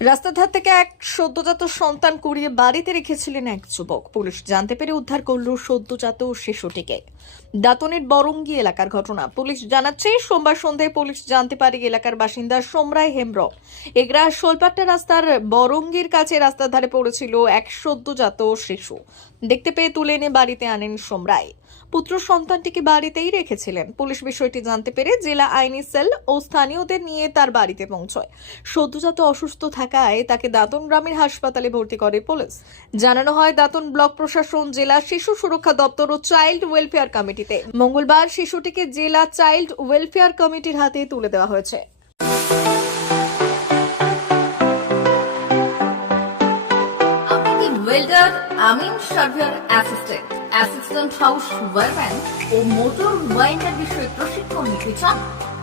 রাস্তাধার থেকে এক সদ্যজাত সন্তান কুড়িয়ে বাড়িতে রেখেছিলেন এক যুবক। পুলিশ জানতে পেরে উদ্ধার করল সদ্যজাত শিশুটিকে। দাতনের বরঙ্গি এলাকার ঘটনা। পুলিশ জানাচ্ছে, সোমবার সন্ধ্যায় পুলিশ জানতে পারে এলাকার বাসিন্দা সোমরায় হেমব্র। এগরা শোলপাট্টা রাস্তার বরঙ্গির কাছে রাস্তার ধারে পড়েছিল এক সদ্যজাত শিশু। দেখতে পেয়ে তুলে এনে বাড়িতে আনেন সোমরায় পুত্র সন্তানটিকে বাড়িতেই রেখেছিলেন। পুলিশ বিষয়টি জানতে পেরে জেলা আইনি সেল ও স্থানীয়দের নিয়ে তার বাড়িতে পৌঁছয়। সদ্যজাত অসুস্থ থাকায় তাকে দাতন গ্রামের হাসপাতালে ভর্তি করে পুলিশ। জানানো হয়, দাতন ব্লক প্রশাসন, জেলা শিশু সুরক্ষা দপ্তর ও চাইল্ড ওয়েলফেয়ার কমিটিতে। মঙ্গলবার শিশুটিকে জেলা চাইল্ড ওয়েলফেয়ার কমিটির হাতে তুলে দেওয়া হয়েছে। আমিন surveyor assistant assistant house wireman ও মোটর ওয়াইন্ডার বিষয়ে প্রশিক্ষণ নিতে চান?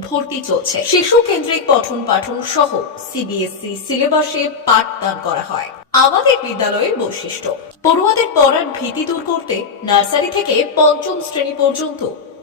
ভর্তি চলছে। শিশু পঠন পাঠন সহ সিবিএসই সিলেবাসে পাঠদান করা হয়। আমাদের বিদ্যালয়ের বৈশিষ্ট্য। পড়ুয়াদের পড়ার ভীতি দূর করতে নার্সারি থেকে পঞ্চম শ্রেণি পর্যন্ত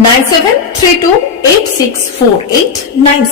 9732864896